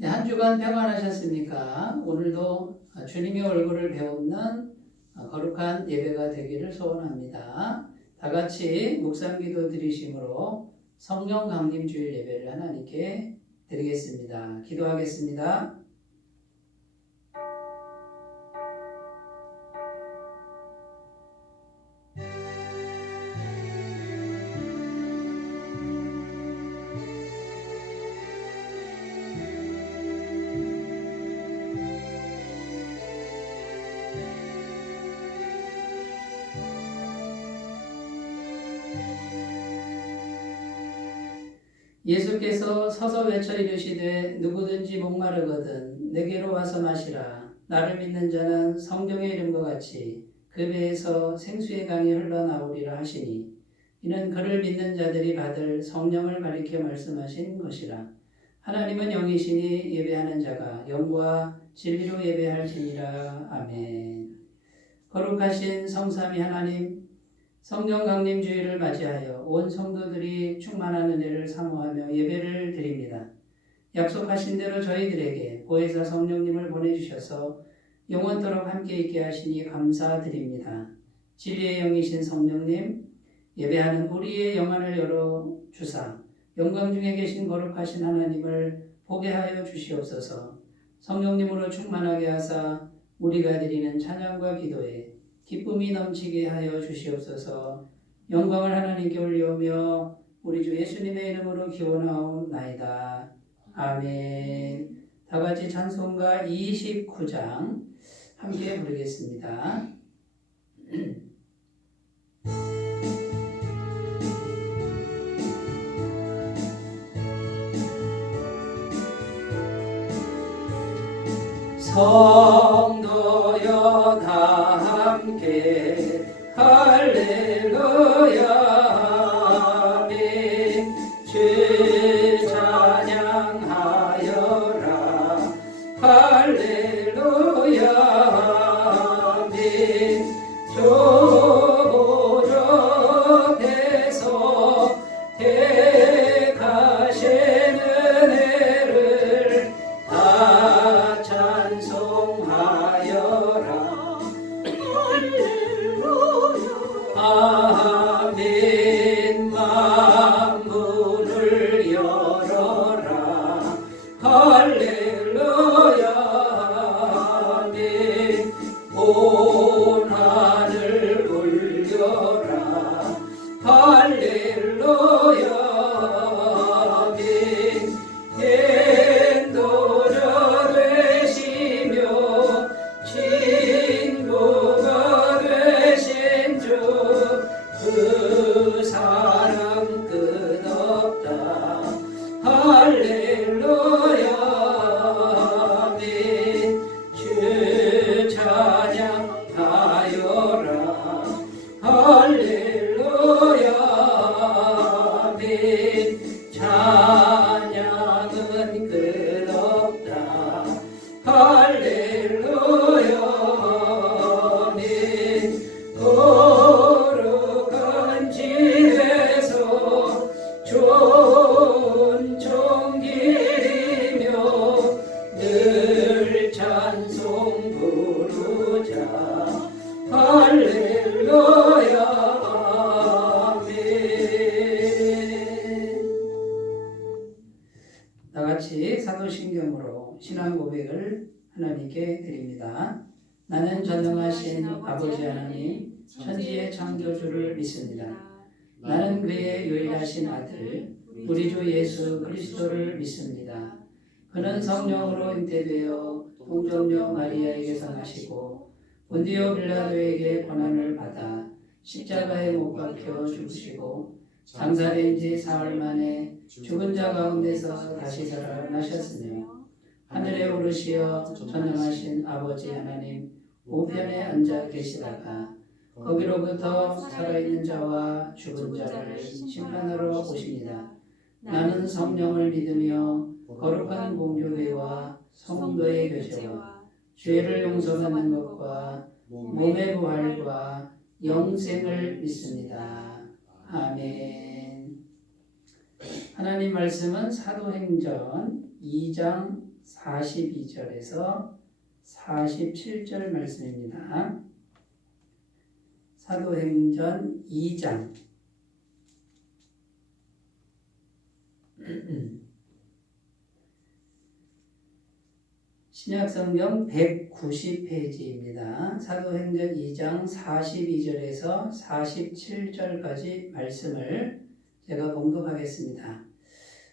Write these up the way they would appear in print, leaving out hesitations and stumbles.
네, 한 주간 평안하셨습니까? 오늘도 주님의 얼굴을 배우는 거룩한 예배가 되기를 소원합니다. 다 같이 묵상기도 드리심으로 성령 강림 주일 예배를 하나님께 드리겠습니다. 기도하겠습니다. 예수께서 서서 외쳐 이르시되 누구든지 목마르거든 내게로 와서 마시라. 나를 믿는 자는 성경의 이름과 같이 그 배에서 생수의 강이 흘러나오리라 하시니 이는 그를 믿는 자들이 받을 성령을 가리켜 말씀하신 것이라. 하나님은 영이시니 예배하는 자가 영과 진리로 예배할지니라. 아멘. 거룩하신 성삼위 하나님, 성령 강림 주일을 맞이하여 온 성도들이 충만한 은혜를 사모하며 예배를 드립니다. 약속하신 대로 저희들에게 보혜사 성령님을 보내주셔서 영원토록 함께 있게 하시니 감사드립니다. 진리의 영이신 성령님, 예배하는 우리의 영안을 열어 주사 영광 중에 계신 거룩하신 하나님을 보게 하여 주시옵소서. 성령님으로 충만하게 하사 우리가 드리는 찬양과 기도에 기쁨이 넘치게 하여 주시옵소서. 영광을 하나님께 올리오며 우리 주 예수님의 이름으로 기원하옵나이다. 아멘. 다 같이 찬송가 29장 함께 부르겠습니다. 성도여 다 함께 할렐루야 아멘. 주 찬양하여라 할렐루야 아멘. 조보접해서 택하신 은혜를 다 찬송하여라 아멘. 만문을 열어라 할렐루야 아멘. 온 하늘 울려라 할렐루야 아멘. 인도자 되시며 친구가 되신 주 그 사랑 끝없다 할렐루야 아멘. 주 찬양하여라 할렐루야 아멘. 찬양은 끝없다 할렐루야 아멘. 거룩한 집에서 좋은 종길이며 늘 찬송 부르자 할렐루야 아멘. 다 같이 사도신경으로 신앙 고백을 하나님께 드립니다. 나는 전능하신 아버지 하나님 천지의 창조주를 믿습니다. 나는 그의 유일하신 아들 우리 주 예수 그리스도를 믿습니다. 그는 성령으로 잉태되어 동정녀 마리아에게서 나시고 본디오 빌라도에게 고난을 받아 십자가에 못 박혀 죽으시고 장사된 지 사흘 만에 죽은 자 가운데서 다시 살아나셨으며 하늘에 오르시어 전능하신 아버지 하나님 우편에 앉아 계시다가 거기로부터 살아있는 자와 죽은 자를 심판하러 오십니다. 나는 성령을 믿으며 거룩한 공교회와 성도의 교제와 죄를 용서받는 것과 몸의 부활과 영생을 믿습니다. 아멘. 하나님 말씀은 사도행전 2장 42절에서 47절 말씀입니다. 사도행전 2장 신약성경 190페이지입니다. 사도행전 2장 42절에서 47절까지 말씀을 제가 봉독하겠습니다.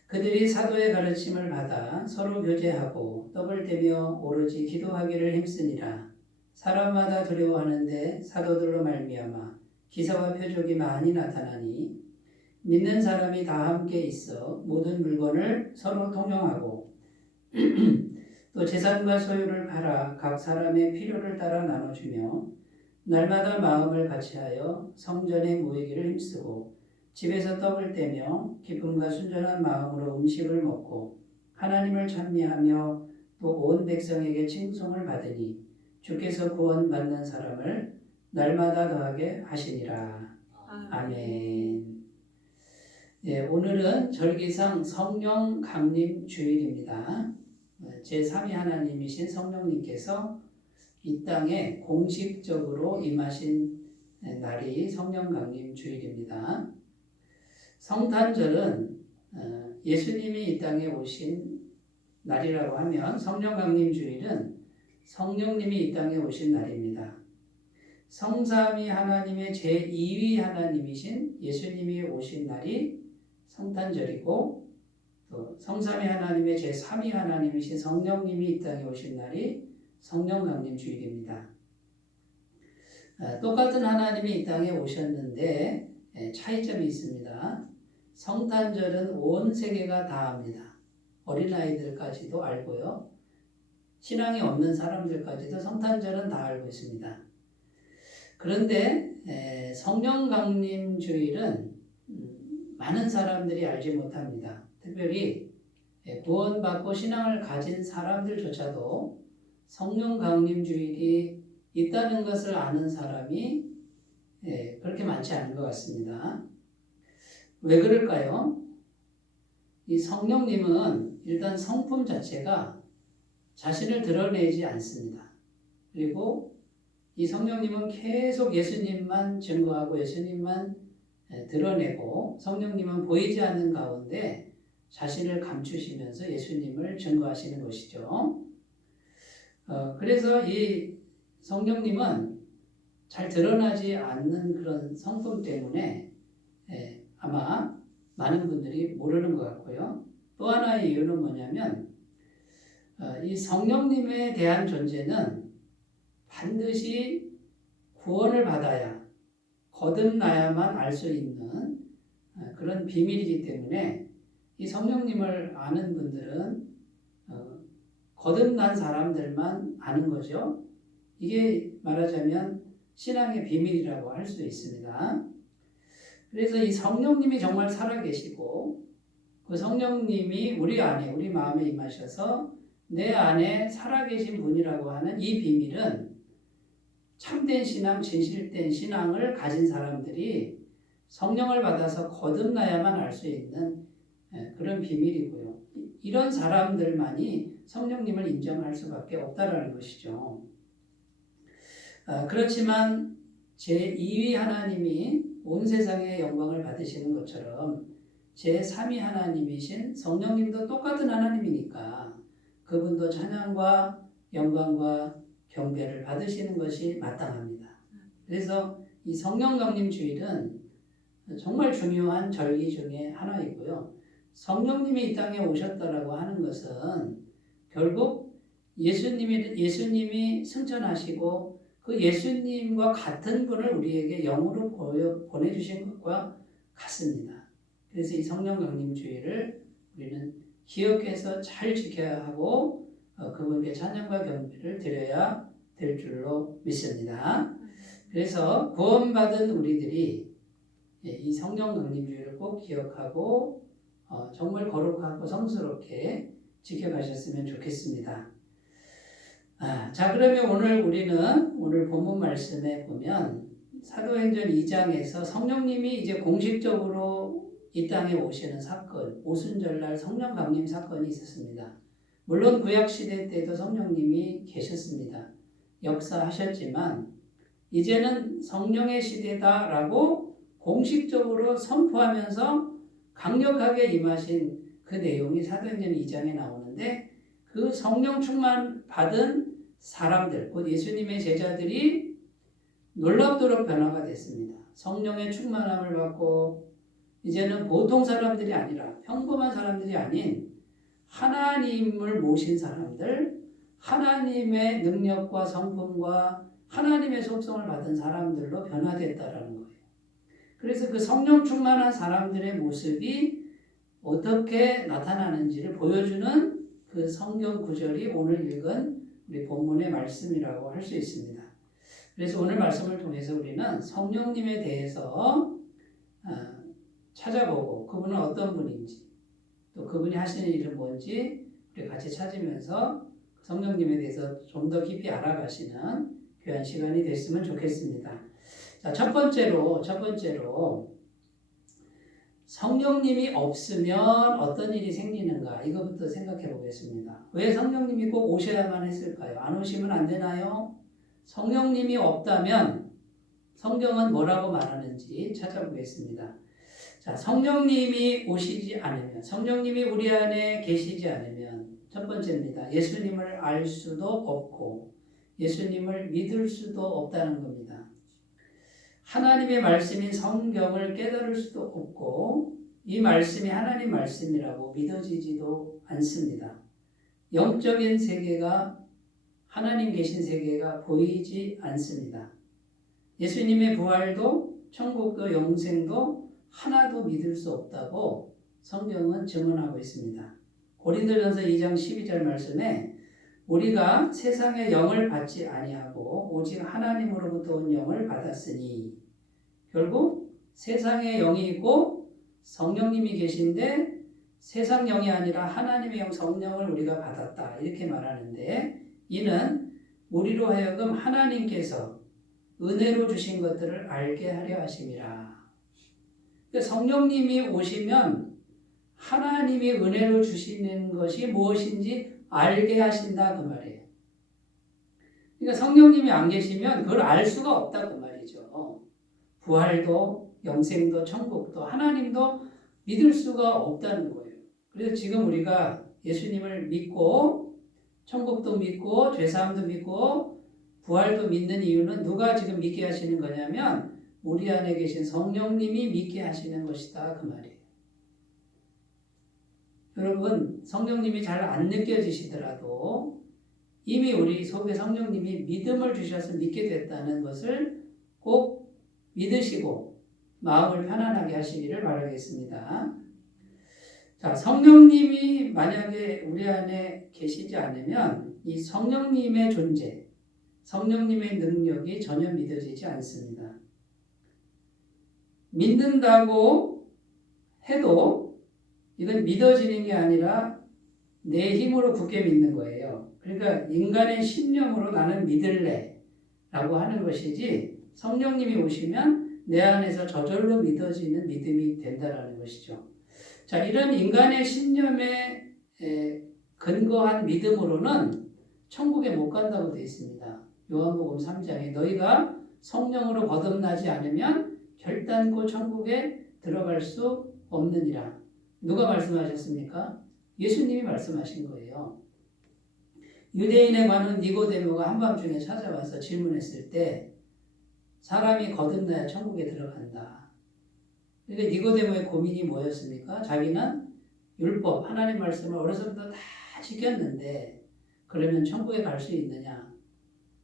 그들이 사도의 가르침을 받아 서로 교제하고 떡을 떼며 오로지 기도하기를 힘쓰니라. 사람마다 두려워하는데 사도들로 말미암아 기사와 표적이 많이 나타나니 믿는 사람이 다 함께 있어 모든 물건을 서로 통용하고 또 재산과 소유를 팔아 각 사람의 필요를 따라 나눠주며 날마다 마음을 같이하여 성전에 모이기를 힘쓰고 집에서 떡을 떼며 기쁨과 순전한 마음으로 음식을 먹고 하나님을 찬미하며 또 온 백성에게 칭송을 받으니 주께서 구원받는 사람을 날마다 더하게 하시니라. 아멘. 예, 오늘은 절기상 성령 강림 주일입니다. 제3위 하나님이신 성령님께서 이 땅에 공식적으로 임하신 날이 성령 강림 주일입니다. 성탄절은 예수님이 이 땅에 오신 날이라고 하면 성령 강림 주일은 성령님이 이 땅에 오신 날입니다. 성삼위 하나님의 제2위 하나님이신 예수님이 오신 날이 성탄절이고 또 성삼위 하나님의 제3위 하나님이신 성령님이 이 땅에 오신 날이 성령 강림 주일입니다. 똑같은 하나님이 이 땅에 오셨는데 차이점이 있습니다. 성탄절은 온 세계가 다 합니다. 어린아이들까지도 알고요. 신앙이 없는 사람들까지도 성탄절은 다 알고 있습니다. 그런데 성령 강림 주일은 많은 사람들이 알지 못합니다. 특별히 구원받고 신앙을 가진 사람들조차도 성령 강림 주일이 있다는 것을 아는 사람이 그렇게 많지 않은 것 같습니다. 왜 그럴까요? 이 성령님은 일단 성품 자체가 자신을 드러내지 않습니다. 그리고 이 성령님은 계속 예수님만 증거하고 예수님만 드러내고 성령님은 보이지 않는 가운데 자신을 감추시면서 예수님을 증거하시는 것이죠. 그래서 이 성령님은 잘 드러나지 않는 그런 성품 때문에 아마 많은 분들이 모르는 것 같고요. 또 하나의 이유는 뭐냐면 이 성령님에 대한 존재는 반드시 구원을 받아야 거듭나야만 알 수 있는 그런 비밀이기 때문에 이 성령님을 아는 분들은 거듭난 사람들만 아는 거죠. 이게 말하자면 신앙의 비밀이라고 할 수 있습니다. 그래서 이 성령님이 정말 살아계시고 그 성령님이 우리 안에 우리 마음에 임하셔서 내 안에 살아계신 분이라고 하는 이 비밀은 참된 신앙, 진실된 신앙을 가진 사람들이 성령을 받아서 거듭나야만 알 수 있는 그런 비밀이고요. 이런 사람들만이 성령님을 인정할 수밖에 없다라는 것이죠. 그렇지만 제2위 하나님이 온 세상의 영광을 받으시는 것처럼 제3위 하나님이신 성령님도 똑같은 하나님이니까 그분도 찬양과 영광과 경배를 받으시는 것이 마땅합니다. 그래서 이 성령 강림 주일은 정말 중요한 절기 중에 하나이고요. 성령님이 이 땅에 오셨다라고 하는 것은 결국 예수님이 승천하시고 그 예수님과 같은 분을 우리에게 영으로 보내주신 것과 같습니다. 그래서 이 성령 강림 주일을 우리는 기억해서 잘 지켜야 하고 그분께 찬양과 경배를 드려야 될 줄로 믿습니다. 그래서 구원받은 우리들이 이 성령 강림 주일을 꼭 기억하고 정말 거룩하고 성스럽게 지켜가셨으면 좋겠습니다. 자, 그러면 오늘 본문 말씀에 보면 사도행전 2장에서 성령님이 이제 공식적으로 이 땅에 오시는 사건, 오순절날 성령 강림 사건이 있었습니다. 물론 구약시대 때도 성령님이 계셨습니다. 역사하셨지만 이제는 성령의 시대다라고 공식적으로 선포하면서 강력하게 임하신 그 내용이 사도행전 2장에 나오는데 그 성령 충만 받은 사람들, 곧 예수님의 제자들이 놀랍도록 변화가 됐습니다. 성령의 충만함을 받고 이제는 보통 사람들이 아니라 평범한 사람들이 아닌 하나님을 모신 사람들, 하나님의 능력과 성품과 하나님의 속성을 받은 사람들로 변화됐다라는 거예요. 그래서 그 성령 충만한 사람들의 모습이 어떻게 나타나는지를 보여주는 그 성경 구절이 오늘 읽은 우리 본문의 말씀이라고 할 수 있습니다. 그래서 오늘 말씀을 통해서 우리는 성령님에 대해서 찾아보고 그분은 어떤 분인지 또 그분이 하시는 일은 뭔지 우리 같이 찾으면서 성령님에 대해서 좀 더 깊이 알아가시는 귀한 시간이 됐으면 좋겠습니다. 자, 첫 번째로 성령님이 없으면 어떤 일이 생기는가 이거부터 생각해 보겠습니다. 왜 성령님이 꼭 오셔야만 했을까요? 안 오시면 안 되나요? 성령님이 없다면 성경은 뭐라고 말하는지 찾아보겠습니다. 자, 성령님이 오시지 않으면, 성령님이 우리 안에 계시지 않으면 첫 번째입니다. 예수님을 알 수도 없고 예수님을 믿을 수도 없다는 겁니다. 하나님의 말씀인 성경을 깨달을 수도 없고 이 말씀이 하나님 말씀이라고 믿어지지도 않습니다. 영적인 세계가 하나님 계신 세계가 보이지 않습니다. 예수님의 부활도 천국도 영생도 하나도 믿을 수 없다고 성경은 증언하고 있습니다. 고린도전서 2장 12절 말씀에 우리가 세상의 영을 받지 아니하고 오직 하나님으로부터 온 영을 받았으니 결국 세상의 영이 있고 성령님이 계신데 세상 영이 아니라 하나님의 영 성령을 우리가 받았다 이렇게 말하는데 이는 우리로 하여금 하나님께서 은혜로 주신 것들을 알게 하려 하심이라. 그러니까 성령님이 오시면 하나님이 은혜로 주시는 것이 무엇인지 알게 하신다 그 말이에요. 그러니까 성령님이 안 계시면 그걸 알 수가 없다 그 말이죠. 부활도 영생도 천국도 하나님도 믿을 수가 없다는 거예요. 그래서 지금 우리가 예수님을 믿고 천국도 믿고 죄사함도 믿고 부활도 믿는 이유는 누가 지금 믿게 하시는 거냐면 우리 안에 계신 성령님이 믿게 하시는 것이다 그 말이에요. 여러분 성령님이 잘 안 느껴지시더라도 이미 우리 속에 성령님이 믿음을 주셔서 믿게 됐다는 것을 꼭 믿으시고 마음을 편안하게 하시기를 바라겠습니다. 자, 성령님이 만약에 우리 안에 계시지 않으면 이 성령님의 존재, 성령님의 능력이 전혀 믿어지지 않습니다. 믿는다고 해도 이건 믿어지는 게 아니라 내 힘으로 굳게 믿는 거예요. 그러니까 인간의 신념으로 나는 믿을래 라고 하는 것이지 성령님이 오시면 내 안에서 저절로 믿어지는 믿음이 된다는 것이죠. 자, 이런 인간의 신념에 근거한 믿음으로는 천국에 못 간다고 되어 있습니다. 요한복음 3장에 너희가 성령으로 거듭나지 않으면 결단코 천국에 들어갈 수 없느니라. 누가 말씀하셨습니까? 예수님이 말씀하신 거예요. 유대인에 관한 니고데모가 한밤중에 찾아와서 질문했을 때 사람이 거듭나야 천국에 들어간다. 그러니까 니고데모의 고민이 뭐였습니까? 자기는 율법, 하나님 말씀을 어려서부터 다 지켰는데 그러면 천국에 갈 수 있느냐?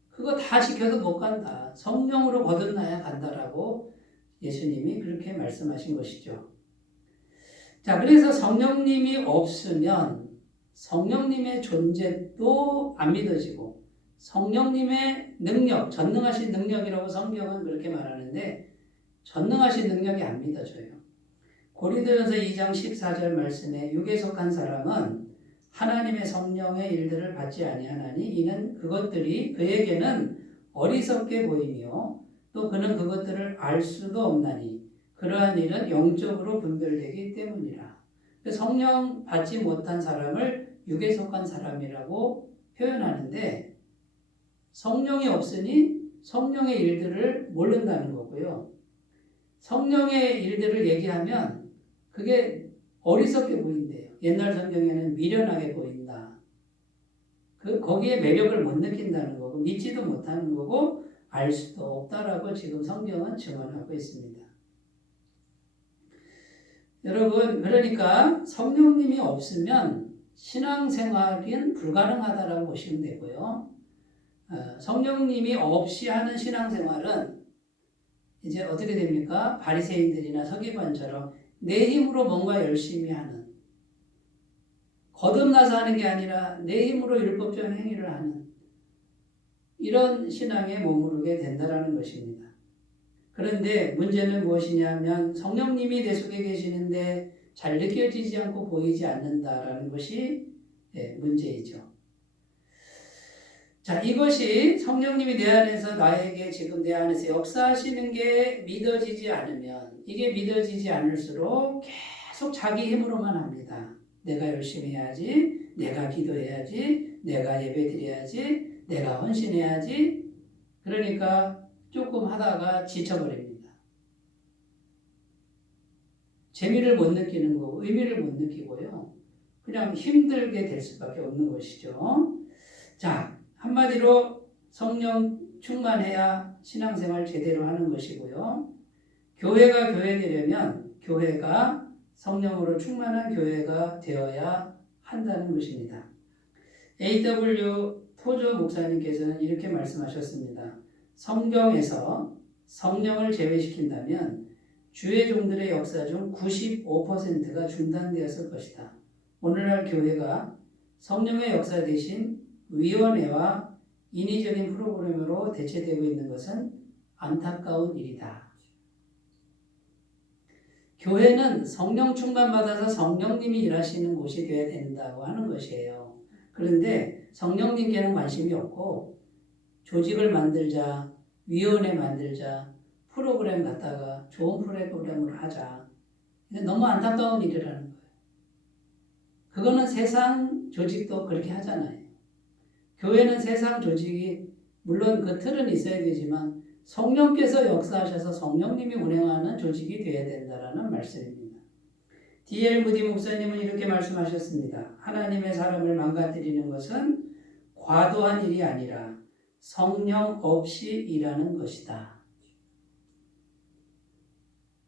그거 다 지켜도 못 간다. 성령으로 거듭나야 간다라고 예수님이 그렇게 말씀하신 것이죠. 자, 그래서 성령님이 없으면 성령님의 존재도 안 믿어지고 성령님의 능력, 전능하신 능력이라고 성경은 그렇게 말하는데 전능하신 능력이 안 믿어져요. 고린도전서 2장 14절 말씀에 육에 속한 사람은 하나님의 성령의 일들을 받지 아니하나니 이는 그것들이 그에게는 어리석게 보이며 또 그는 그것들을 알 수도 없나니 그러한 일은 영적으로 분별되기 때문이라. 성령 받지 못한 사람을 육에 속한 사람이라고 표현하는데 성령이 없으니 성령의 일들을 모른다는 거고요. 성령의 일들을 얘기하면 그게 어리석게 보인대요. 옛날 성경에는 미련하게 보인다. 거기에 매력을 못 느낀다는 거고 믿지도 못하는 거고 알 수도 없다라고 지금 성경은 증언하고 있습니다. 여러분, 그러니까 성령님이 없으면 신앙생활은 불가능하다라고 보시면 되고요. 성령님이 없이 하는 신앙생활은 이제 어떻게 됩니까? 바리새인들이나 서기관처럼 내 힘으로 뭔가 열심히 하는, 거듭나서 하는 게 아니라 내 힘으로 율법적 행위를 하는 이런 신앙에 머무르게 된다는 것입니다. 그런데 문제는 무엇이냐면 성령님이 내 속에 계시는데 잘 느껴지지 않고 보이지 않는다라는 것이 문제이죠. 자, 이것이 성령님이 내 안에서 나에게 지금 내 안에서 역사하시는 게 믿어지지 않으면 이게 믿어지지 않을수록 계속 자기 힘으로만 합니다. 내가 열심히 해야지, 내가 기도해야지, 내가 예배드려야지, 내가 헌신해야지. 그러니까 조금 하다가 지쳐버립니다. 재미를 못 느끼는 거고 의미를 못 느끼고요. 그냥 힘들게 될 수밖에 없는 것이죠. 자, 한마디로 성령 충만해야 신앙생활 제대로 하는 것이고요. 교회가 교회되려면 교회가 성령으로 충만한 교회가 되어야 한다는 것입니다. A.W. 토조 목사님께서는 이렇게 말씀하셨습니다. 성경에서 성령을 제외시킨다면 주의 종들의 역사 중 95%가 중단되었을 것이다. 오늘날 교회가 성령의 역사 대신 위원회와 인위적인 프로그램으로 대체되고 있는 것은 안타까운 일이다. 교회는 성령 충만받아서 성령님이 일하시는 곳이 되어야 된다고 하는 것이에요. 그런데 성령님께는 관심이 없고 조직을 만들자, 위원회 만들자, 프로그램 갖다가 좋은 프로그램으로 하자. 너무 안타까운 일이라는 거예요. 그거는 세상 조직도 그렇게 하잖아요. 교회는 세상 조직이 물론 그 틀은 있어야 되지만 성령께서 역사하셔서 성령님이 운행하는 조직이 되어야 된다라는 말씀입니다. D.L. 무디 목사님은 이렇게 말씀하셨습니다. 하나님의 사람을 망가뜨리는 것은 과도한 일이 아니라 성령 없이 일하는 것이다.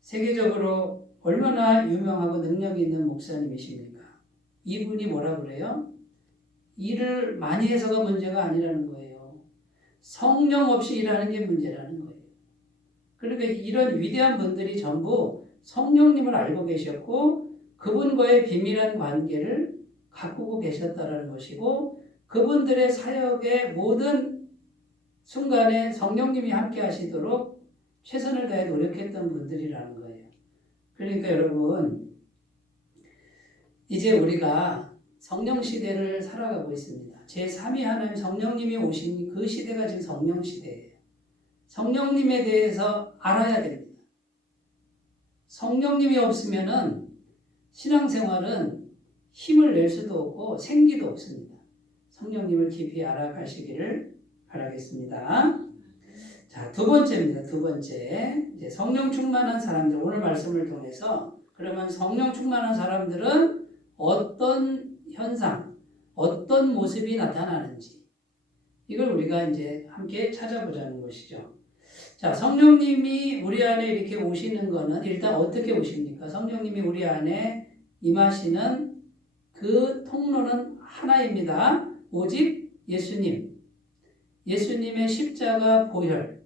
세계적으로 얼마나 유명하고 능력이 있는 목사님이십니까? 이분이 뭐라 그래요? 일을 많이 해서가 문제가 아니라는 거예요. 성령 없이 일하는 게 문제라는 거예요. 그러니까 이런 위대한 분들이 전부 성령님을 알고 계셨고 그분과의 비밀한 관계를 가꾸고 계셨다는 것이고 그분들의 사역의 모든 순간에 성령님이 함께 하시도록 최선을 다해 노력했던 분들이라는 거예요. 그러니까 여러분, 이제 우리가 성령 시대를 살아가고 있습니다. 제3위 하나님 성령님이 오신 그 시대가 지금 성령 시대예요. 성령님에 대해서 알아야 됩니다. 성령님이 없으면은 신앙생활은 힘을 낼 수도 없고 생기도 없습니다. 성령님을 깊이 알아가시기를 바라겠습니다. 자, 두 번째입니다. 두 번째. 이제 성령 충만한 사람들, 오늘 말씀을 통해서 그러면 성령 충만한 사람들은 어떤 현상, 어떤 모습이 나타나는지 이걸 우리가 이제 함께 찾아보자는 것이죠. 자, 성령님이 우리 안에 이렇게 오시는 거는 일단 어떻게 오십니까? 성령님이 우리 안에 임하시는 그 통로는 하나입니다. 오직 예수님. 예수님의 십자가 보혈.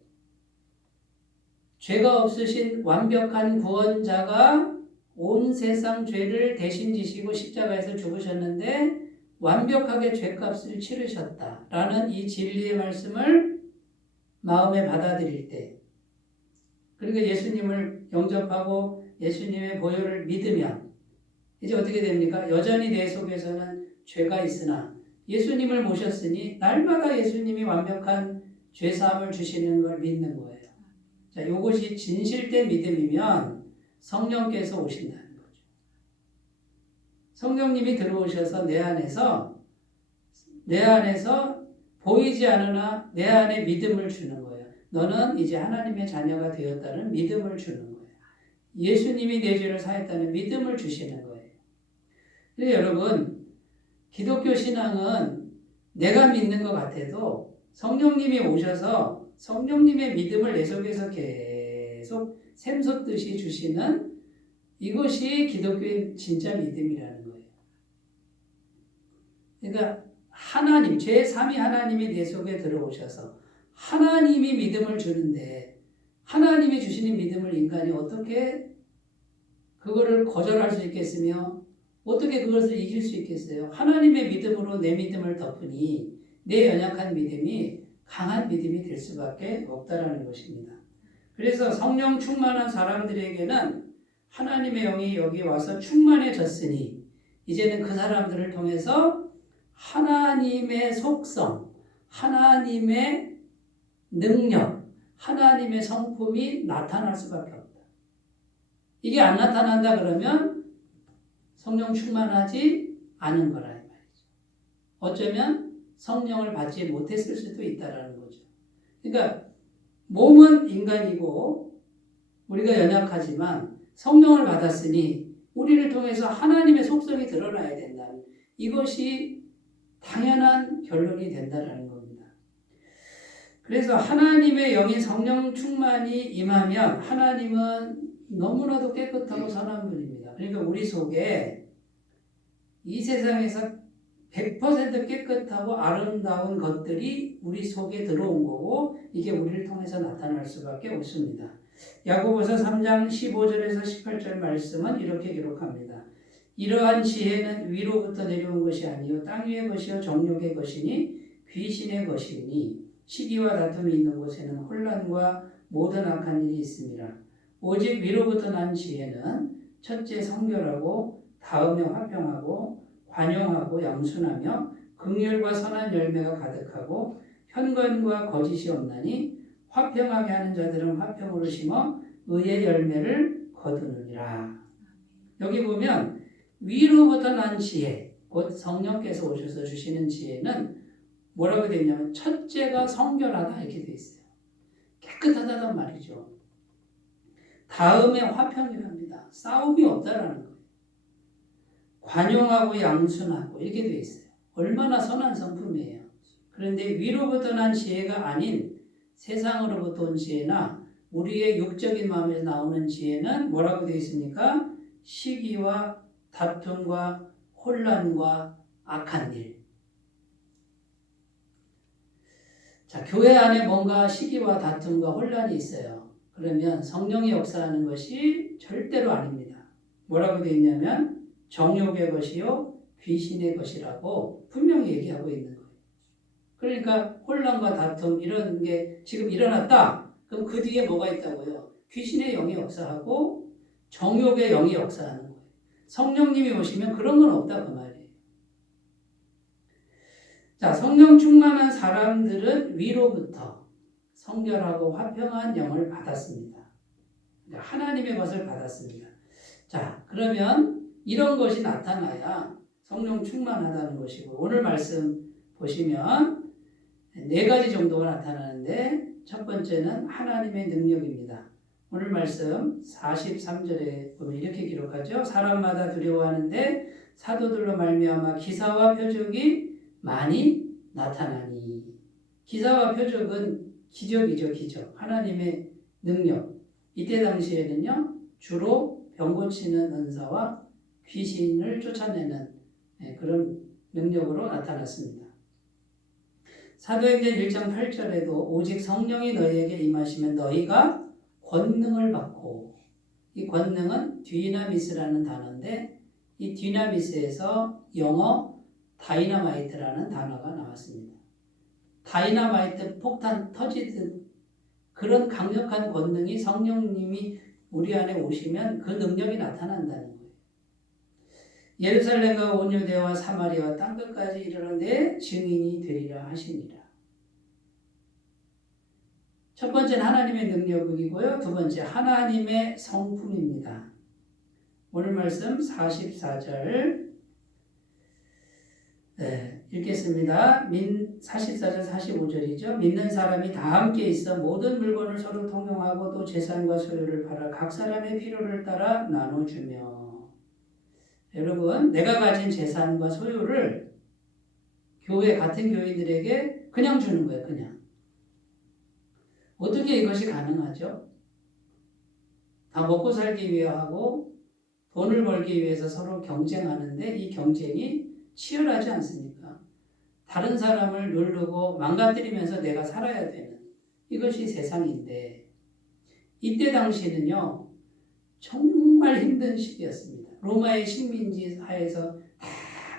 죄가 없으신 완벽한 구원자가 온 세상 죄를 대신 지시고 십자가에서 죽으셨는데 완벽하게 죄값을 치르셨다라는 이 진리의 말씀을 마음에 받아들일 때 그러니까 예수님을 영접하고 예수님의 보혈을 믿으면 이제 어떻게 됩니까? 여전히 내 속에서는 죄가 있으나 예수님을 모셨으니 날마다 예수님이 완벽한 죄사함을 주시는 걸 믿는 거예요. 자, 이것이 진실된 믿음이면 성령께서 오신다는 거죠. 성령님이 들어오셔서 내 안에서 보이지 않으나 내 안에 믿음을 주는 거예요. 너는 이제 하나님의 자녀가 되었다는 믿음을 주는 거예요. 예수님이 내 죄를 사했다는 믿음을 주시는 거예요. 그래서 여러분, 기독교 신앙은 내가 믿는 것 같아도 성령님이 오셔서 성령님의 믿음을 내 속에서 계속 샘솟듯이 주시는 이것이 기독교의 진짜 믿음이라는 거예요. 그러니까 하나님, 제3위 하나님이 내 속에 들어오셔서 하나님이 믿음을 주는데 하나님이 주시는 믿음을 인간이 어떻게 그거를 거절할 수 있겠으며 어떻게 그것을 이길 수 있겠어요? 하나님의 믿음으로 내 믿음을 덮으니 내 연약한 믿음이 강한 믿음이 될 수밖에 없다라는 것입니다. 그래서 성령 충만한 사람들에게는 하나님의 영이 여기 와서 충만해졌으니 이제는 그 사람들을 통해서 하나님의 속성, 하나님의 능력, 하나님의 성품이 나타날 수밖에 없다. 이게 안 나타난다 그러면 성령 충만하지 않은 거라 이 말이죠. 어쩌면 성령을 받지 못했을 수도 있다라는 거죠. 그러니까 몸은 인간이고 우리가 연약하지만 성령을 받았으니 우리를 통해서 하나님의 속성이 드러나야 된다. 이것이 당연한 결론이 된다라는 겁니다. 그래서 하나님의 영인 성령 충만이 임하면 하나님은 너무나도 깨끗하고 선한 분입니다. 그러니까 우리 속에 이 세상에서 100% 깨끗하고 아름다운 것들이 우리 속에 들어온 거고 이게 우리를 통해서 나타날 수밖에 없습니다. 야고보서 3장 15절에서 18절 말씀은 이렇게 기록합니다. 이러한 지혜는 위로부터 내려온 것이 아니요 땅 위의 것이요 정욕의 것이니 귀신의 것이니 시기와 다툼이 있는 곳에는 혼란과 모든 악한 일이 있습니다. 오직 위로부터 난 지혜는 첫째 성결하고 다음에 화평하고 관용하고 양순하며 긍휼과 선한 열매가 가득하고 편견과 거짓이 없나니 화평하게 하는 자들은 화평으로 심어 의의 열매를 거두느니라. 여기 보면 위로부터 난 지혜, 곧 성령께서 오셔서 주시는 지혜는 뭐라고 되어 있냐면 첫째가 성결하다 이렇게 되어 있어요. 깨끗하다는 말이죠. 다음에 화평이랍니다. 싸움이 없다라는 거예요. 관용하고 양순하고 이렇게 되어 있어요. 얼마나 선한 성품이에요. 그런데 위로부터 난 지혜가 아닌 세상으로부터 온 지혜나 우리의 육적인 마음에서 나오는 지혜는 뭐라고 되어 있습니까? 시기와 다툼과 혼란과 악한 일. 자, 교회 안에 뭔가 시기와 다툼과 혼란이 있어요. 그러면 성령이 역사하는 것이 절대로 아닙니다. 뭐라고 되어 있냐면 정욕의 것이요 귀신의 것이라고 분명히 얘기하고 있는 거예요. 그러니까 혼란과 다툼 이런 게 지금 일어났다. 그럼 그 뒤에 뭐가 있다고요? 귀신의 영이 역사하고 정욕의 영이 역사하는 거예요. 성령님이 오시면 그런 건 없다 그 말이에요. 자, 성령 충만한 사람들은 위로부터 성결하고 화평한 영을 받았습니다. 하나님의 것을 받았습니다. 자, 그러면 이런 것이 나타나야 성령 충만하다는 것이고 오늘 말씀 보시면 4가지 정도가 나타나는데 첫 번째는 하나님의 능력입니다. 오늘 말씀 43절에 보면 이렇게 기록하죠. 사람마다 두려워하는데 사도들로 말미암아 기사와 표적이 많이 나타나니. 기사와 표적은 기적이죠, 기적. 하나님의 능력. 이때 당시에는요, 주로 병 고치는 은사와 귀신을 쫓아내는 그런 능력으로 나타났습니다. 사도행전 1장 8절에도 오직 성령이 너희에게 임하시면 너희가 권능을 받고, 이 권능은 디나미스라는 단어인데 이 디나미스에서 영어 다이너마이트라는 단어가 나왔습니다. 다이너마이트 폭탄 터지듯 그런 강력한 권능이 성령님이 우리 안에 오시면 그 능력이 나타난다는 거예요. 예루살렘과 온 유대와 사마리아와 땅끝까지 이르러 내 증인이 되리라 하시니라. 첫 번째는 하나님의 능력이고요. 두 번째 하나님의 성품입니다. 오늘 말씀 44절 네, 읽겠습니다. 44절 45절이죠. 믿는 사람이 다 함께 있어 모든 물건을 서로 통용하고 또 재산과 소유를 팔아 각 사람의 필요를 따라 나눠주며. 여러분, 내가 가진 재산과 소유를 같은 교인들에게 그냥 주는 거예요. 그냥. 어떻게 이것이 가능하죠? 다 먹고 살기 위해 하고 돈을 벌기 위해서 서로 경쟁하는데 이 경쟁이 치열하지 않습니까? 다른 사람을 누르고 망가뜨리면서 내가 살아야 되는 이것이 세상인데 이때 당시는요 정말 힘든 시기였습니다. 로마의 식민지 하에서 다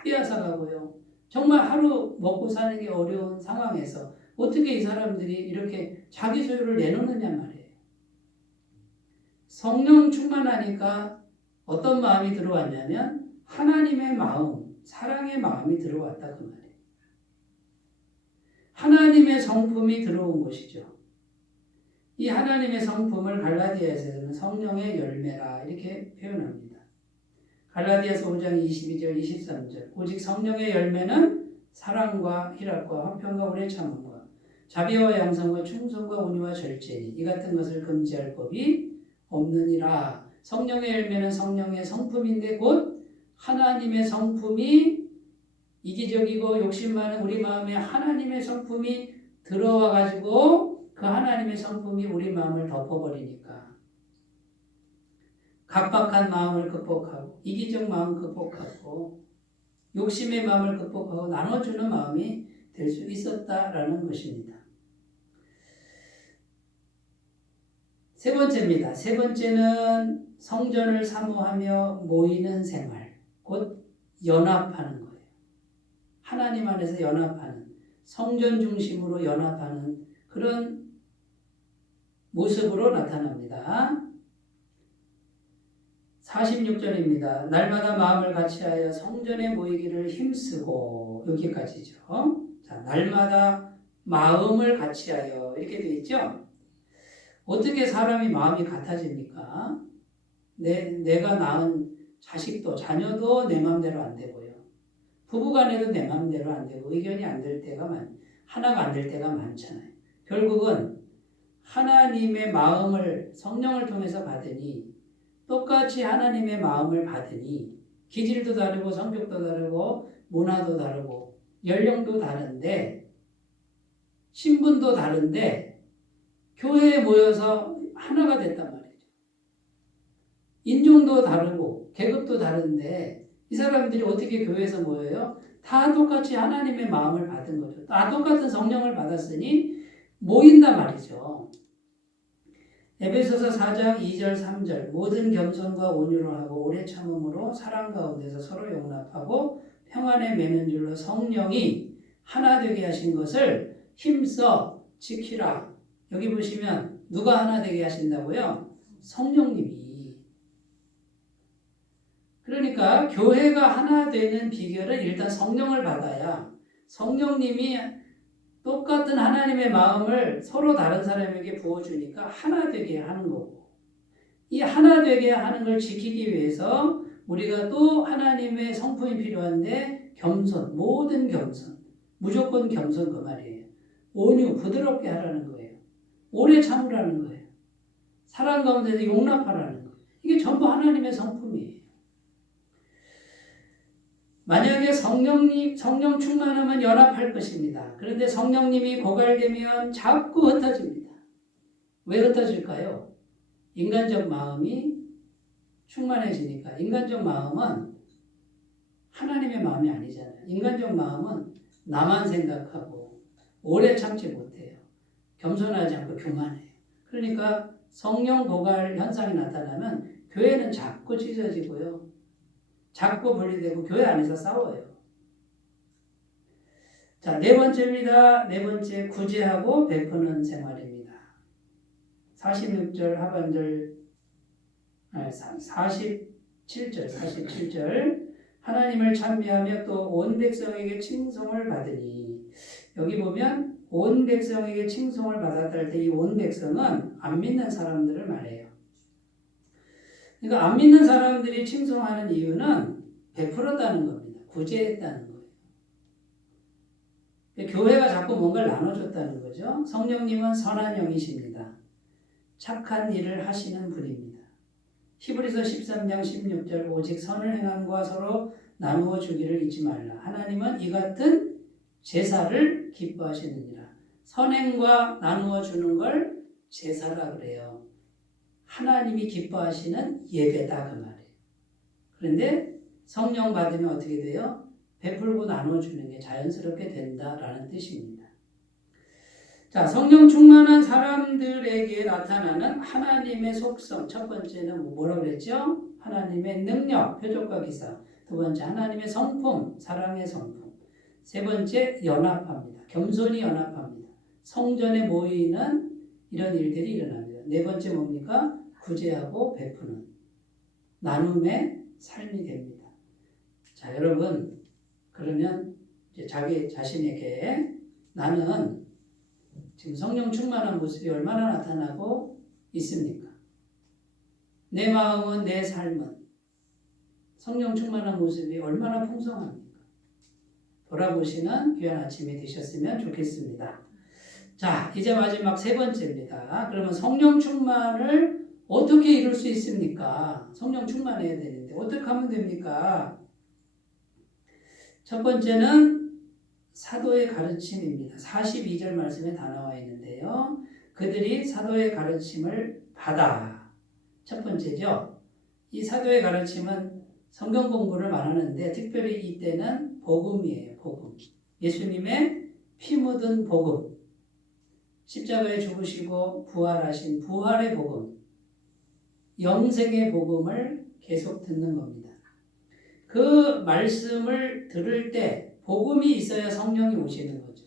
빼앗아가고요. 정말 하루 먹고 사는 게 어려운 상황에서 어떻게 이 사람들이 이렇게 자기 소유를 내놓느냐 말이에요. 성령 충만하니까 어떤 마음이 들어왔냐면 하나님의 마음, 사랑의 마음이 들어왔다 그 말이에요. 하나님의 성품이 들어온 것이죠. 이 하나님의 성품을 갈라디아에서는 성령의 열매라 이렇게 표현합니다. 갈라디아서 5장 22절 23절 오직 성령의 열매는 사랑과 희락과 화평과 오래 참음과 자비와 양성과 충성과 온유와 절제니 이 같은 것을 금지할 법이 없느니라. 성령의 열매는 성령의 성품인데 곧 하나님의 성품이 이기적이고 욕심 많은 우리 마음에 하나님의 성품이 들어와 가지고 그 하나님의 성품이 우리 마음을 덮어버리니까 각박한 마음을 극복하고 이기적 마음 극복하고 욕심의 마음을 극복하고 나눠주는 마음이 될 수 있었다라는 것입니다. 세 번째입니다. 세 번째는 성전을 사모하며 모이는 생활, 곧 연합하는 거예요. 하나님 안에서 연합하는, 성전 중심으로 연합하는 그런 모습으로 나타납니다. 46절입니다. 날마다 마음을 같이하여 성전에 모이기를 힘쓰고 여기까지죠. 자, 날마다 마음을 같이하여 이렇게 되어 있죠. 어떻게 사람이 마음이 같아집니까? 내가 낳은 자식도 자녀도 내 마음대로 안 되고요. 부부간에도 내 마음대로 안 되고 의견이 안 될 때가 하나가 안 될 때가 많잖아요. 결국은 하나님의 마음을 성령을 통해서 받으니 똑같이 하나님의 마음을 받으니 기질도 다르고 성격도 다르고 문화도 다르고 연령도 다른데 신분도 다른데 교회에 모여서 하나가 됐단 말이죠. 인종도 다르고 계급도 다른데 이 사람들이 어떻게 교회에서 모여요? 다 똑같이 하나님의 마음을 받은 거죠. 다 똑같은 성령을 받았으니 모인단 말이죠. 에베소서 4장 2절 3절 모든 겸손과 온유로 하고 오래 참음으로 사랑 가운데서 서로 용납하고 평안에 매는 줄로 성령이 하나 되게 하신 것을 힘써 지키라. 여기 보시면 누가 하나 되게 하신다고요? 성령님이. 그러니까 교회가 하나 되는 비결은 일단 성령을 받아야 성령님이 똑같은 하나님의 마음을 서로 다른 사람에게 부어주니까 하나 되게 하는 거고 이 하나 되게 하는 걸 지키기 위해서 우리가 또 하나님의 성품이 필요한데 겸손, 모든 겸손, 무조건 겸손 그 말이에요. 온유, 부드럽게 하라는 거예요. 오래 참으라는 거예요. 사랑 가운데서 용납하라는 거예요. 이게 전부 하나님의 성품이에요. 만약에 성령 충만하면 연합할 것입니다. 그런데 성령님이 고갈되면 자꾸 흩어집니다. 왜 흩어질까요? 인간적 마음이 충만해지니까. 인간적 마음은 하나님의 마음이 아니잖아요. 인간적 마음은 나만 생각하고 오래 참지 못해요. 겸손하지 않고 교만해요. 그러니까 성령 고갈 현상이 나타나면 교회는 자꾸 찢어지고요. 자꾸 분리되고 교회 안에서 싸워요. 자, 네 번째입니다. 네 번째, 구제하고 베푸는 생활입니다. 46절 하반절, 47절 하나님을 찬미하며 또 온 백성에게 칭송을 받으니 여기 보면 온 백성에게 칭송을 받았다 할 때 이 온 백성은 안 믿는 사람들을 말해요. 그러니까 안 믿는 사람들이 칭송하는 이유는 베풀었다는 겁니다. 구제했다는 거예요. 교회가 자꾸 뭔가를 나눠줬다는 거죠. 성령님은 선한 영이십니다. 착한 일을 하시는 분입니다. 히브리서 13장 16절 오직 선을 행함과 서로 나누어 주기를 잊지 말라. 하나님은 이 같은 제사를 기뻐하시느니라. 선행과 나누어 주는 걸 제사라 그래요. 하나님이 기뻐하시는 예배다 그 말이에요. 그런데 성령 받으면 어떻게 돼요? 베풀고 나눠주는 게 자연스럽게 된다라는 뜻입니다. 자, 성령 충만한 사람들에게 나타나는 하나님의 속성. 첫 번째는 뭐라고 그랬죠? 하나님의 능력, 표적과 기사. 두 번째, 하나님의 성품, 사랑의 성품. 세 번째, 연합합니다. 겸손히 연합합니다. 성전에 모이는 이런 일들이 일어납니다. 네 번째 뭡니까? 구제하고 베푸는 나눔의 삶이 됩니다. 자, 여러분, 그러면 이제 자기 자신에게 나는 지금 성령 충만한 모습이 얼마나 나타나고 있습니까? 내 마음은, 내 삶은 성령 충만한 모습이 얼마나 풍성합니까? 돌아보시는 귀한 아침이 되셨으면 좋겠습니다. 자, 이제 마지막 세 번째입니다. 그러면 성령 충만을 어떻게 이룰 수 있습니까? 성령 충만해야 되는데 어떻게 하면 됩니까? 첫 번째는 사도의 가르침입니다. 42절 말씀에 다 나와 있는데요. 그들이 사도의 가르침을 받아. 첫 번째죠. 이 사도의 가르침은 성경 공부를 말하는데 특별히 이때는 복음이에요. 복음. 예수님의 피 묻은 복음. 십자가에 죽으시고 부활하신 부활의 복음. 영생의 복음을 계속 듣는 겁니다. 그 말씀을 들을 때 복음이 있어야 성령이 오시는 거죠.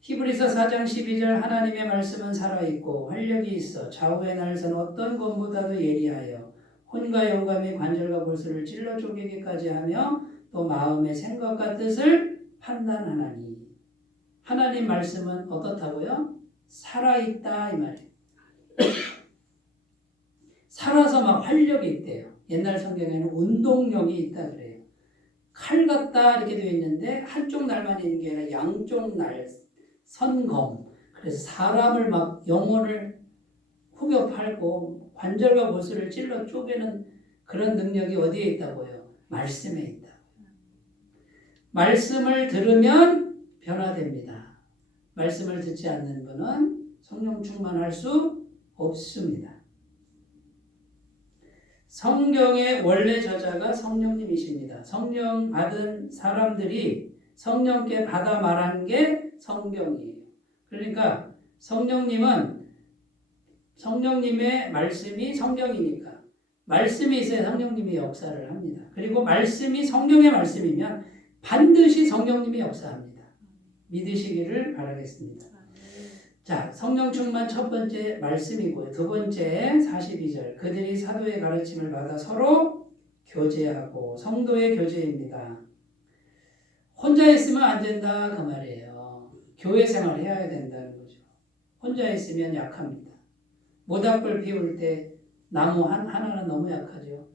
히브리서 4장 12절 하나님의 말씀은 살아있고 활력이 있어 좌우의 날선 어떤 검보다도 예리하여 혼과 영감의 관절과 골수를 찔러 쪼개기까지 하며 또 마음의 생각과 뜻을 판단하나니. 하나님 말씀은 어떻다고요? 살아있다 이 말이에요. 살아서 막 활력이 있대요. 옛날 성경에는 운동력이 있다 그래요. 칼 같다 이렇게 되어 있는데 한쪽 날만 있는 게 아니라 양쪽 날 선검. 그래서 사람을 막 영혼을 후벼 팔고 관절과 골수를 찔러 쪼개는 그런 능력이 어디에 있다고요? 말씀에 있다. 말씀을 들으면 변화됩니다. 말씀을 듣지 않는 분은 성령 충만할 수 없습니다. 성경의 원래 저자가 성령님이십니다. 성령 받은 사람들이 성령께 받아 말한 게 성경이에요. 그러니까 성령님의 말씀이 성경이니까 말씀이 있어야 성령님이 역사를 합니다. 그리고 말씀이 성령의 말씀이면 반드시 성령님이 역사합니다. 믿으시기를 바라겠습니다. 자, 성령 충만 첫 번째 말씀이고요. 두 번째 42절 그들이 사도의 가르침을 받아 서로 교제하고 성도의 교제입니다. 혼자 있으면 안 된다 그 말이에요. 교회 생활 해야 된다는 거죠. 혼자 있으면 약합니다. 모닥불 피울 때 나무 하나는 너무 약하죠.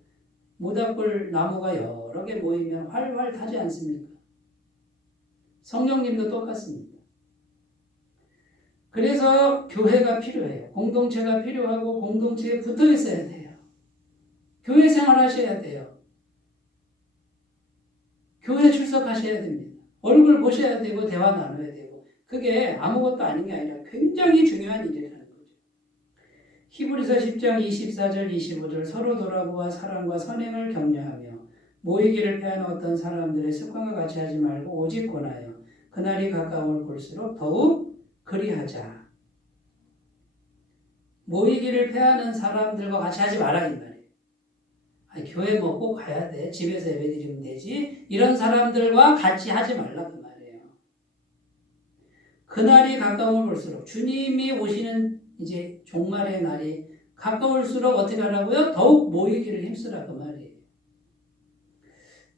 모닥불 나무가 여러 개 모이면 활활 타지 않습니까? 성령님도 똑같습니다. 그래서 교회가 필요해요. 공동체가 필요하고 공동체에 붙어 있어야 돼요. 교회 생활하셔야 돼요. 교회 출석하셔야 됩니다. 얼굴 보셔야 되고 대화 나눠야 되고 그게 아무것도 아닌 게 아니라 굉장히 중요한 일이라는 거죠. 히브리서 10장 24절 25절 서로 돌아보아 사랑과 선행을 격려하며 모이기를 패하는 어떤 사람들의 습관과 같이 하지 말고 오직 권하여 그날이 가까울 볼수록 더욱 그리하자. 모이기를 패하는 사람들과 같이 하지 마라 이 말이에요. 아니, 교회 뭐 꼭 가야 돼. 집에서 예배드리면 되지. 이런 사람들과 같이 하지 말라 그 말이에요. 그날이 가까울 볼수록 주님이 오시는 이제 종말의 날이 가까울수록 어떻게 하라고요? 더욱 모이기를 힘쓰라 그 말이에요.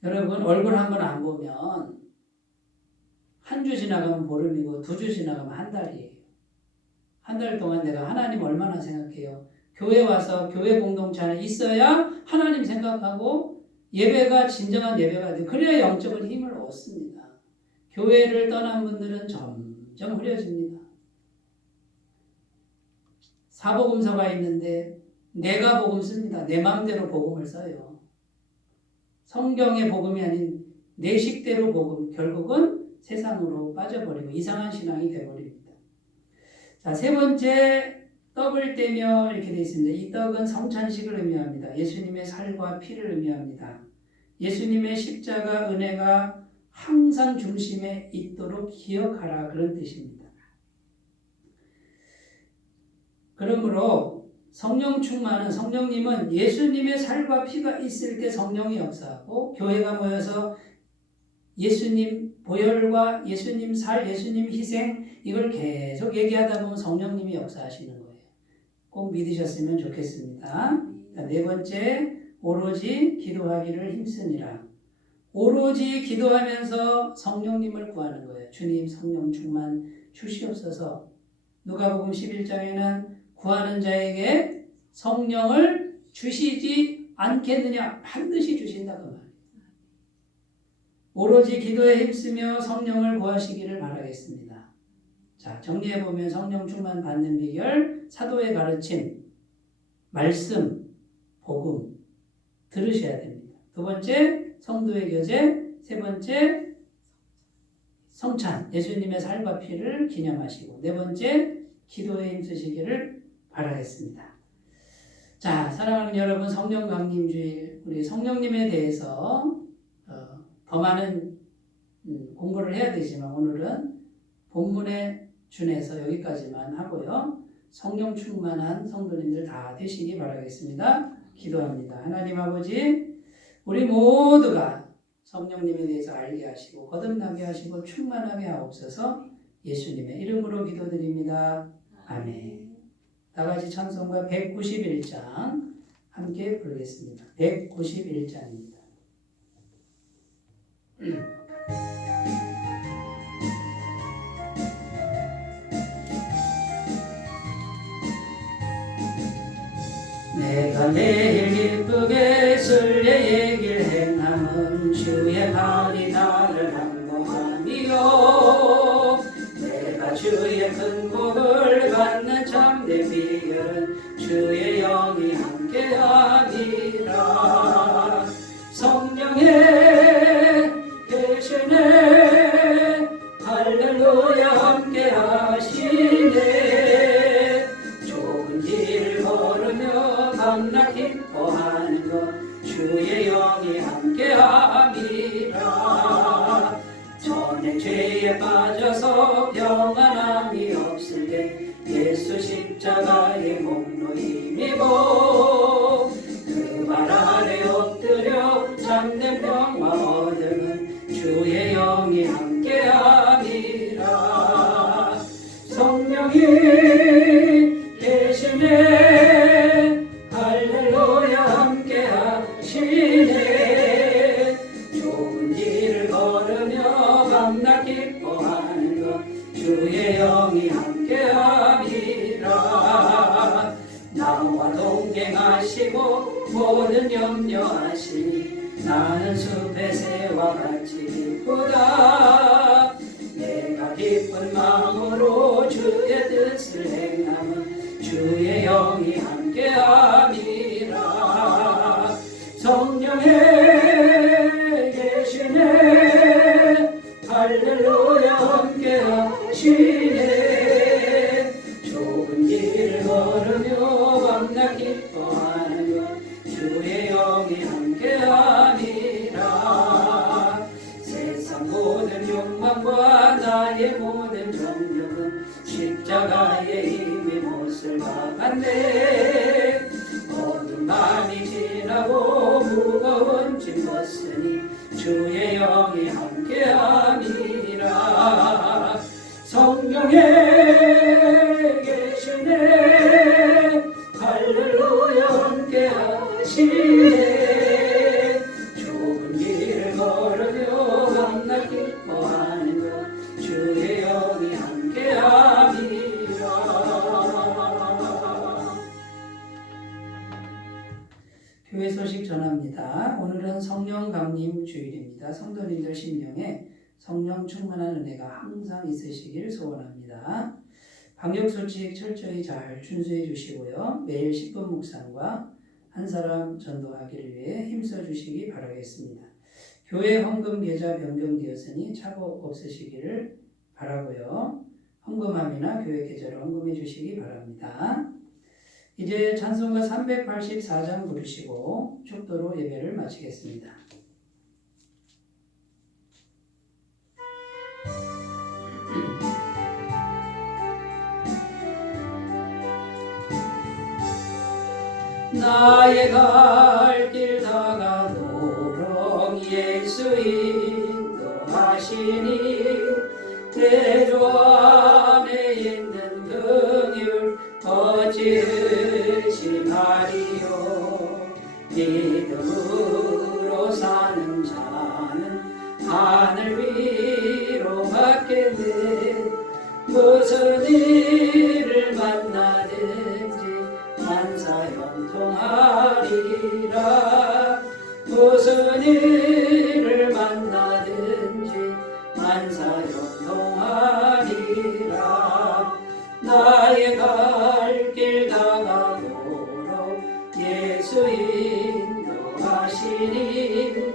여러분 얼굴 한 번 안 보면 한 주 지나가면 보름이고 두 주 지나가면 한 달이에요. 한 달 동안 내가 하나님 얼마나 생각해요. 교회 와서 교회 공동체 안에 있어야 하나님 생각하고 예배가 진정한 예배가 돼. 그래야 영적인 힘을 얻습니다. 교회를 떠난 분들은 점점 흐려집니다. 사복음서가 있는데 내가 복음 씁니다. 내 마음대로 복음을 써요. 성경의 복음이 아닌 내 식대로 복음, 결국은 세상으로 빠져버리고 이상한 신앙이 되어버립니다. 자, 세 번째, 떡을 떼며 이렇게 되어 있습니다. 이 떡은 성찬식을 의미합니다. 예수님의 살과 피를 의미합니다. 예수님의 십자가 은혜가 항상 중심에 있도록 기억하라, 그런 뜻입니다. 그러므로 성령 충만은, 성령님은 예수님의 살과 피가 있을 때 성령이 역사하고, 교회가 모여서 예수님 보혈과 예수님 살, 예수님 희생, 이걸 계속 얘기하다 보면 성령님이 역사하시는 거예요. 꼭 믿으셨으면 좋겠습니다. 네 번째, 오로지 기도하기를 힘쓰니라. 오로지 기도하면서 성령님을 구하는 거예요. 주님 성령 충만 주시옵소서. 누가복음 11장에는 구하는 자에게 성령을 주시지 않겠느냐, 반드시 주신다고 말해요. 오로지 기도에 힘쓰며 성령을 구하시기를 바라겠습니다. 자, 정리해보면 성령 충만 받는 비결, 사도의 가르침, 말씀, 복음 들으셔야 됩니다. 두 번째, 성도의 교제. 세 번째, 성찬, 예수님의 살과 피를 기념하시고, 네 번째, 기도에 힘쓰시기를 바라겠습니다. 자, 사랑하는 여러분, 성령 강림주일, 우리 성령님에 대해서 더 많은 공부를 해야 되지만 오늘은 본문에 준해서 여기까지만 하고요. 성령 충만한 성도님들 다 되시기 바라겠습니다. 기도합니다. 하나님 아버지, 우리 모두가 성령님에 대해서 알게 하시고 거듭나게 하시고 충만하게 하옵소서. 예수님의 이름으로 기도드립니다. 아멘. 다같이 찬송가 191장 함께 부르겠습니다. 191장입니다. 내가 매일 기쁘게 순례의 길 행함은 주의 팔이 나를 항복함이요. 내가 주의 큰 복을 받는 참된 비결은 주의 영이 함께함이라. 성령의 계시네 할렐루야 함께하시네. 좁은 길을 걸으며 밤낮 기뻐하는 것 주의 영이 함께함이라. 전에 죄에 빠져서 평안함이 없을 때 예수 십자가의 공로 힘입어 그 발 아래 엎드려 참된 평화 얻음은 주의 영이 함께함이라. 성령이 계시네 할렐루야 함께하시네. 좁은 길을 걸으며 밤낮 기뻐하는 것 주의 영이 함께함이라. 나와 동행하시고 모든 염려하시니 나는 숲의 새와 같이 기쁘다. 내가 기쁜 마음으로 주의 뜻을 행함은 주의 영이 함께함이라. 성령의 계시네 할렐루야 함께하시네. 좁은 길을 걸으며 밤낮 기뻐하는 것 주의 영이 함께함이라. 세상 모든 욕망과 나의 모든 정욕은 십자가의 힘이 못을 박았네. 어두운 밤이 지나고 무거운 짐 벗으니 주의 영이 함께함이라. 성령의 계시네 할렐루야 함께하시네. 좁은 길을 걸으며 밤낮 기뻐하는 것 주의 영이 함께함이라. 교회 소식 전합니다. 오늘은 성령 강림 주일입니다. 성도님들 심령에 성령 충만한 은혜가 항상 있으시길 소원합니다. 방역수칙 철저히 잘 준수해 주시고요. 매일 10분 묵상과 한 사람 전도하기를 위해 힘써 주시기 바라겠습니다. 교회 헌금 계좌 변경되었으니 착오 없으시기를 바라고요. 헌금함이나 교회 계좌로 헌금해 주시기 바랍니다. 이제 찬송가 384장 부르시고 축도로 예배를 마치겠습니다. 나의 갈 길 다가도록 예수 인도하시니 내 주 안에 있는 긍휼 어찌 의심하리요. 믿음으로 사는 자는 하늘 위로 받겠네. 무슨 일을 만나든지 만사형통하리라. 무슨 일을 만나든지 만사형통하리라. 나의 갈 길 다가도록 예수 인도하시니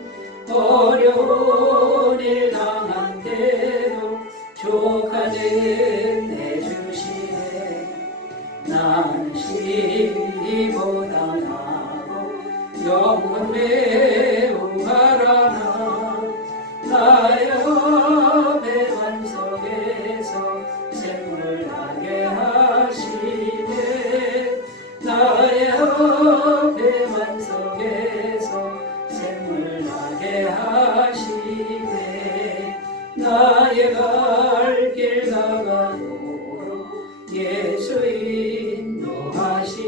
어려운 일 당한 때도 조카는 내주시네. 나는 시보다 나고 영혼 매우 바라나. 나의 옆에 반석에서 샘물 나게 하시네. 나의 옆에 반석에서 샘물 나게 하시네. 나의 갈 길 다가도록 예수 인도하시니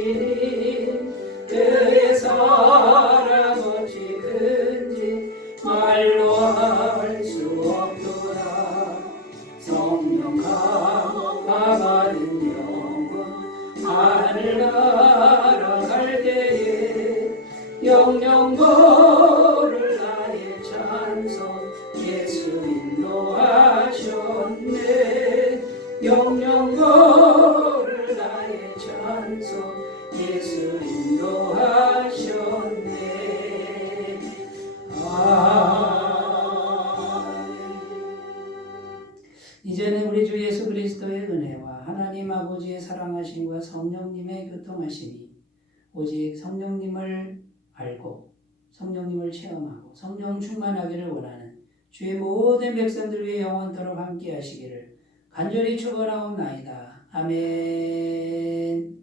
그의 사랑 어찌 큰지 말로 할 수 없도다. 성령 감화받은 영혼 하늘 날아갈 때에 영영 거를 나의 찬송 예수 인도하셨네. 영영 거를 나의 찬송 예수 인도하셨네. 아멘. 이제는 우리 주 예수 그리스도의 은혜와 하나님 아버지의 사랑하심과 성령님의 교통하심이 오직 성령님을 알고 성령님을 체험하고 성령 충만하기를 원하는 주의 모든 백성들 위해 영원토록 함께 하시기를 간절히 축원하옵나이다. 아멘.